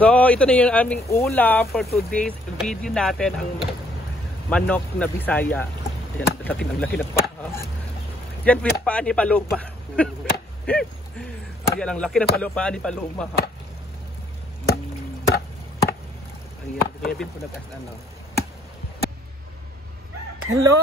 So, ito na yung aming ulam for today's video natin, ang manok na Bisaya. Ayan, ang laki ng paa. Yan po yung paa ni Paloma. Ayan, ang laki ng paa ni Paloma. Ha? Ayan, kaya din po natas ano. Hello!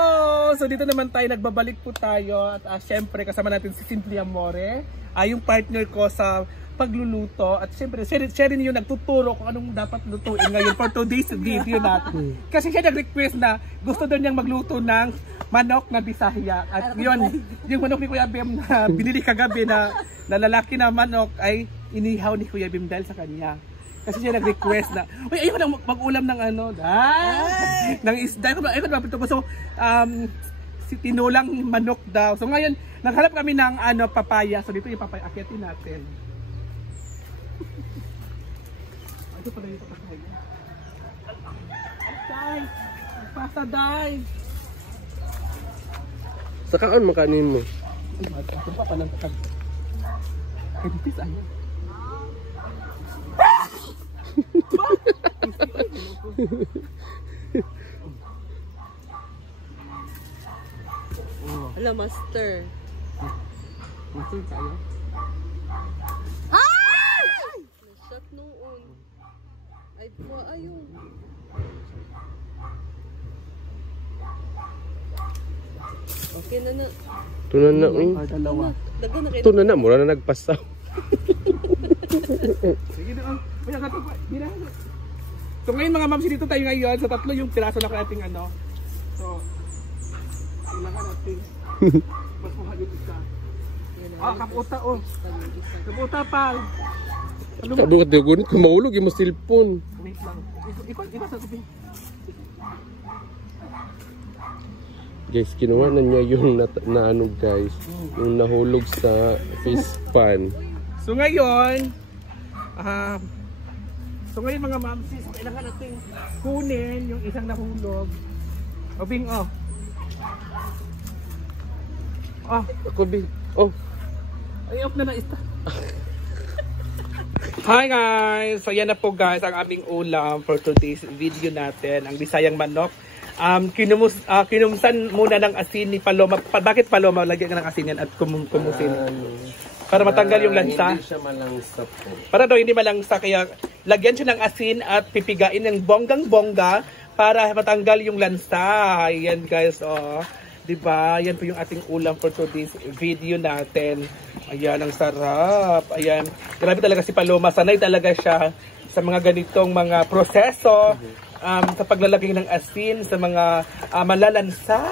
So dito naman tayo, nagbabalik po tayo. At syempre kasama natin si Simply Amore, yung partner ko sa pagluluto. At syempre siya rin yung nagtuturo kung anong dapat lutuin ngayon for today's video natin. Kasi siya nag-request na gusto doon niyang magluto ng manok na Bisaya. At yun, yung manok ni Kuya Bem na binili kagabi na lalaki na manok ay inihaw ni Kuya Bem dahil sa kanya. Kasi siya nag-request na, uy, ayun lang mag-ulam ng ano, ng isda. Ayun ba ito? So, tinulang manok daw. So ngayon, naghanap kami ng papaya. So dito yung papaya, akitin natin. Ito pala yung papaya. Guys, pasta guys. Sakaan makanin mo. Ito pa palang kakag. Kaditis ano? Hala, master. Master tayo. Ay! Nashot noon. Ay, po, ayun. Okay na na. Tunan na. Dalawa. Dagan na kayo. Tunan na, mura na nagpasaw. Sige na. So ngayon mga ma'am, dito tayo ngayon. Sa tatlo yung piraso na ating ano. So, kailangan natin masuha yung isa. Kaputa oh. Kaputa pal. Kado ka gunit, kung mahulog yung silpon. Wait lang. Ikaw sa tubig. Guys, kinuha na niya yung na ano guys, yung nahulog sa fish pan. So ngayon, mga ma'am, kailangan natin kunin yung isang nahulog. O Bing, oh. Oh. Ako, Bing. Oh. Ay, off na ista. Hi guys! So yan na po guys ang aming ulam for today's video natin. Ang Bisayang manok. Kinumsan muna ng asin ni Paloma. Bakit Paloma? Lagyan ka ng asin yan at kumusin. Para matanggal yung lansa. Hindi siya malangsa po. Para daw hindi malangsa, kaya lagyan siya ng asin at pipigain ng bonggang-bongga para matanggal yung lansa. Ayan guys, oh. Diba? Yan po yung ating ulam for today's video natin. Ayan, ang sarap. Ayan. Grabe talaga si Paloma. Sanay talaga siya sa mga ganitong mga proseso. Sa paglalagay ng asin sa mga malalansa.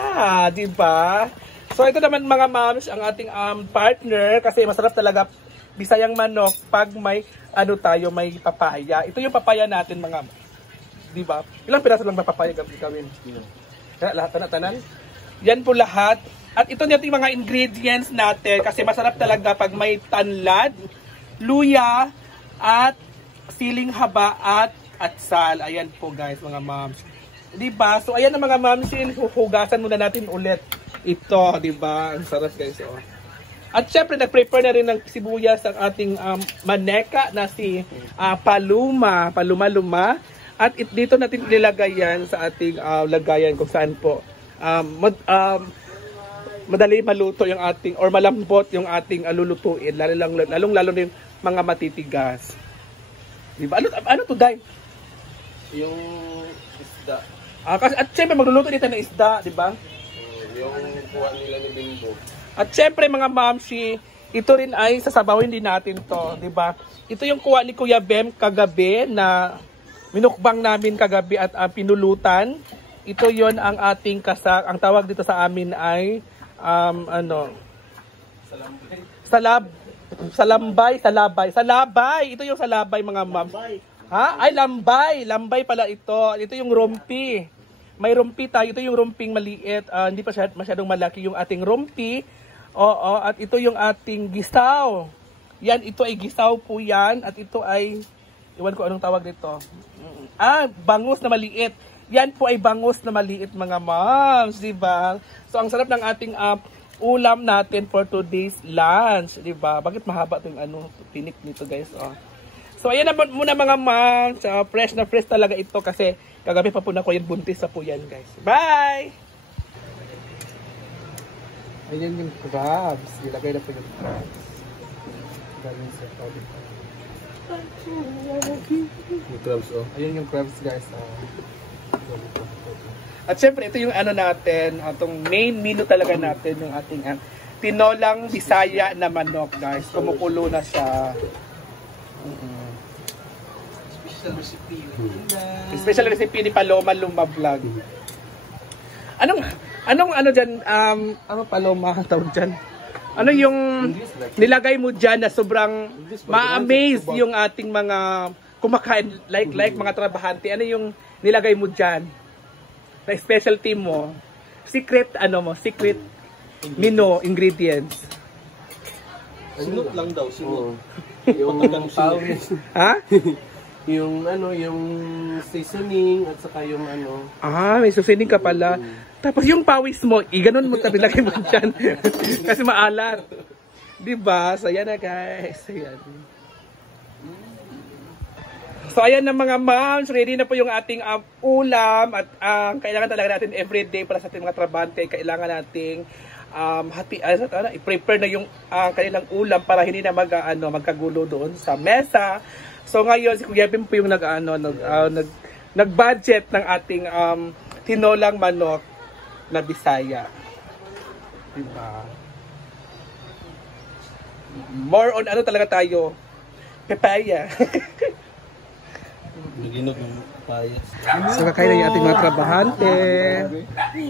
Diba? So ito naman mga moms, ang ating partner, kasi masarap talaga Bisayang manok pag may may papaya. Ito yung papaya natin mga, di ba? Ilang piraso lang na papaya gawin? Lahat tanan. Yan po lahat. At ito yung mga ingredients natin kasi masarap talaga pag may tanlad, luya, at siling haba at atsal. Ayan po guys mga moms. Di ba? So ayan na mga moms, hugasan muna natin ulit. Ito, di ba? Ang sarap guys, oh. At syempre, nag-prepare na rin ng sibuyas ang ating maneka na si Paluma. At dito natin nilagay yan sa ating lagayan kung saan po madali maluto yung ating, or malambot yung ating lulutuin. Lalong na yung mga matitigas. Di ba? Ano to, Day? Yung isda. At syempre, magluluto dito ng isda, di ba? Yung kuha nila ni Bimbo. At syempre mga mamsi, ito rin ay sasabawin din natin to, di ba? Ito yung kuha ni Kuya Bem kagabi na minukbang namin kagabi at pinulutan. Ito yon ang ating kasak. Ang tawag dito sa amin ay salabay. Ito yung salabay mga ma'am. Ha? Ay lambay pala ito. Ito yung rompi. May rumpi tayo. Ito yung rumping maliit. Hindi pa masyadong malaki yung ating rumpi. Oo. At ito yung ating gisaw. Yan, ito ay gisaw po yan. At ito ay, iwan ko anong tawag dito. Bangus na maliit. Yan po ay bangus na maliit mga moms. Diba? So, ang sarap ng ating ulam natin for today's lunch. Diba? Bakit mahaba itong tinik nito guys? Oh. So ayan na muna mga ma'am. So, fresh na fresh talaga ito kasi kagabi pa po na ko yan, buntis sa po yan guys. Bye! Ayan yung crabs. Ilagay na po yung crabs. Galing sa toilet. Yung crabs, oh. Ayan yung crabs guys. At syempre ito yung ano natin, itong main menu talaga natin, yung ating tinolang Bisaya na manok guys. Kumukulo na siya. Special recipe ni Paloma Luma Vlog. Anong ano diyan ano Paloma tawag diyan? Ano yung nilagay mo diyan na sobrang ma-amaze yung ating mga kumakain like mga trabahante? Ano yung nilagay mo diyan? Na specialty mo? Secret secret menu ingredients. Sunod lang daw, sunod. Yung Ha? yung yung seasoning at saka yung may seasoning ka pala. Tapos yung pawis mo, iganon mo tabi lagay mo dyan. Kasi maalat. Diba? So yan na guys. Ayan. So ayan na mga moms, ready na po yung ating ulam at kailangan talaga natin everyday para sa ating mga trabante. Kailangan nating i-prepare na yung kanilang ulam para hindi na magkagulo doon sa mesa. So ngayon si Kuya Bim po yung nag-budget ng ating tinolang manok na Bisaya. Diba? More on talaga tayo? Pepaya. naginog ng payas. So kakain na yung ating mga trabahante.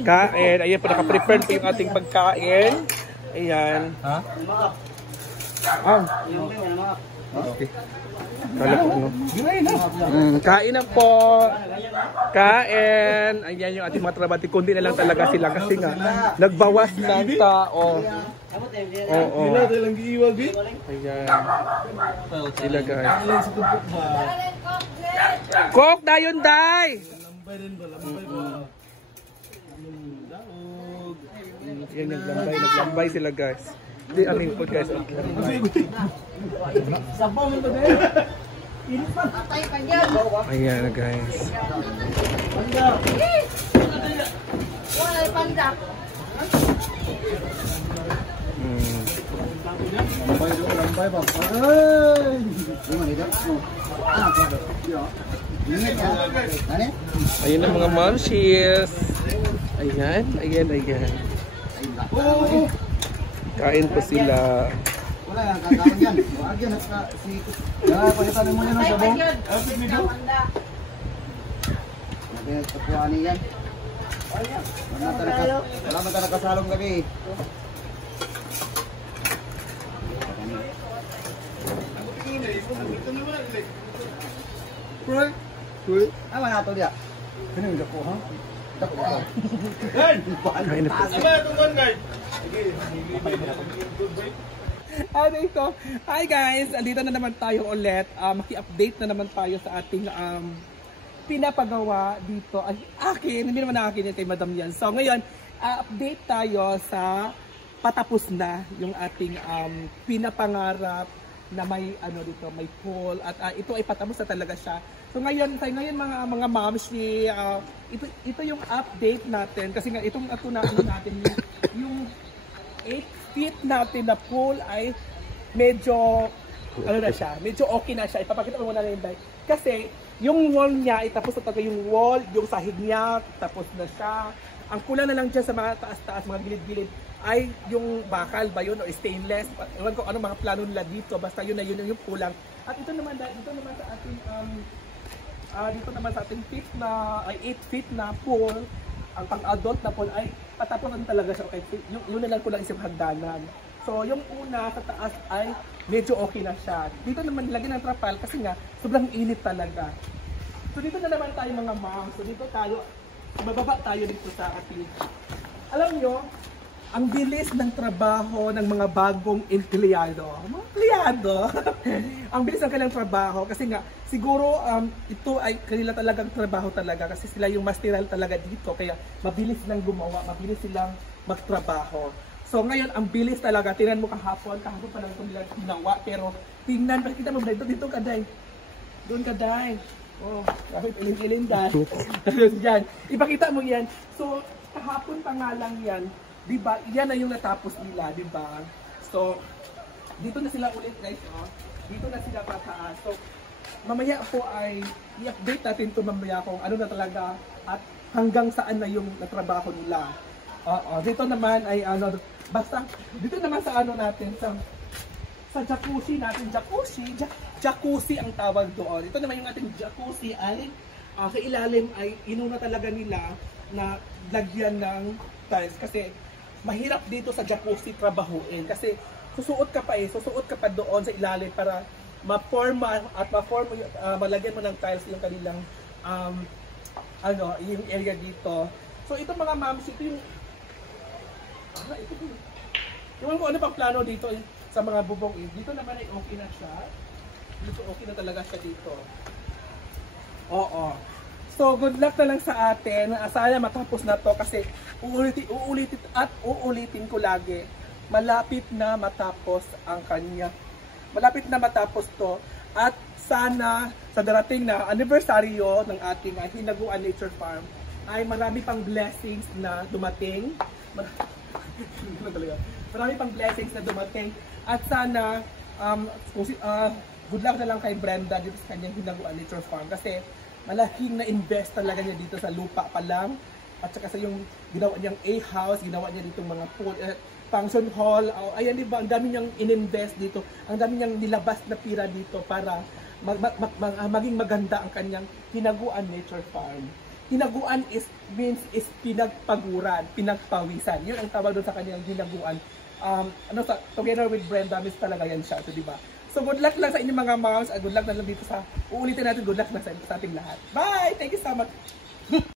Kain. Ayan po, naka-prepare po yung ating pagkain. Ayan. Ha? Okay. Kala ko kain na po. Kain. Ayan yung ating mga trabahante. Kundi na lang talaga sila kasi nga nagbawas ng tao. Oo. Ayan. Sila guys. Coke dayon day. Yan naglambay sila guys. Di aming food guys. Ayan na guys. Ayan na mga momshies. Ayan. Kain po sila. Wala yan, kakaon yan. Wag yan, pagkatanin mo yan ng sabong. Tapuan yan. Wala man ka nakasalong gabi. Proy? Ama na ito diya. Ano yung dako, ha? Dako ka. Kain na po sila. Ano ito? Hi guys! Andito na naman tayo ulit. Maki-update na naman tayo sa ating pinapagawa dito. Ay, akin! Hindi naman akin yun kay Madam yan. So ngayon, update tayo sa patapos na yung ating pinapangarap na may dito, may pool at ito ay patapos na talaga siya. So ngayon mga moms, ito yung update natin kasi nga itong natin yung 8 feet natin na pool ay medyo na siya, medyo okay na siya. Ipapakita ko muna na yung kasi yung wall niya ay tapos na talaga yung wall, yung sahig niya tapos na siya. Ang kulang na lang dyan sa mga taas-taas, mga gilid-gilid ay yung bakal ba yun o stainless. Ewan ko anong mga plano nila dito, basta yun yung kulang. At ito naman sa ating dito naman sa ating 8 feet na pool, ang pang-adult na pool ay patapos na talaga siya. Okay, yun na lang kulang isang hagdanan. So yung una sa taas ay medyo okay na siya. Dito naman lagyan ng trapal kasi nga sobrang init talaga. So dito na naman tayo mga ma'am. So dito tayo, bababa tayo dito sa ating, alam nyo, ang bilis ng trabaho ng mga bagong empleyado. Mga empleyado! Ang bilis ng kanilang trabaho kasi nga siguro ito ay kanila talagang trabaho talaga kasi sila yung masteral talaga dito kaya mabilis silang gumawa, mabilis silang magtrabaho. So ngayon ang bilis talaga. Tingnan mo kahapon pa lang ito nila ginawa pero tingnan, kita mo dito kaday. Doon ka, Day. Oh, kahit ilin-ilin, Day. Tapos yan. Ipakita mo yan. So, kahapon pa nga lang yan. Diba? Yan na yung natapos nila, diba? So, dito na sila ulit, guys. Oh. Dito na sila pataas. So, mamaya po ay i-update natin ito mamaya kung ano na talaga at hanggang saan na yung natrabaho nila. Dito naman ay ano, basta dito naman sa ano natin sa jacuzzi natin, jacuzzi ang tawag doon. Ito naman yung ating jacuzzi ay sa ilalim ay inuna talaga nila na lagyan ng tiles kasi mahirap dito sa jacuzzi trabahuin kasi susuot ka pa doon sa ilalim para ma-forma at malagyan mo ng tiles yung kanilang yung area dito. So ito mga moms, ito yung yung ano pang plano dito sa mga bubong dito naman ay okay na siya. Dito okay na talaga siya dito. Oo. So good luck na lang sa atin. Sana matapos na to kasi uulitin ko lagi. Malapit na matapos ang kanya. Malapit na matapos to at sana sa darating na anibersaryo ng ating Hinaguan Nature Farm ay marami pang blessings na dumating. Marami pang blessings na dumating at sana good luck na lang kay Brenda dito sa kanyang Hinaguan Nature Farm kasi malaking na-invest talaga niya dito sa lupa pa lang at saka sa yung ginawa niyang A-house, ginawa niya dito mga pool, function hall, ayan diba, ang dami niyang ininvest dito, ang dami niyang nilabas na pira dito para maging maganda ang kanyang Hinaguan Nature Farm. Hinaguan means pinagpaguran, pinagpawisan. Yun ang tawag doon sa kanyang hinaguan. Together with Brenda, miss talaga yan siya. So, diba? So, good luck lang sa inyong mga moms. Good luck na lang dito sa, uulitin natin, good luck na sa ating lahat. Bye! Thank you so much!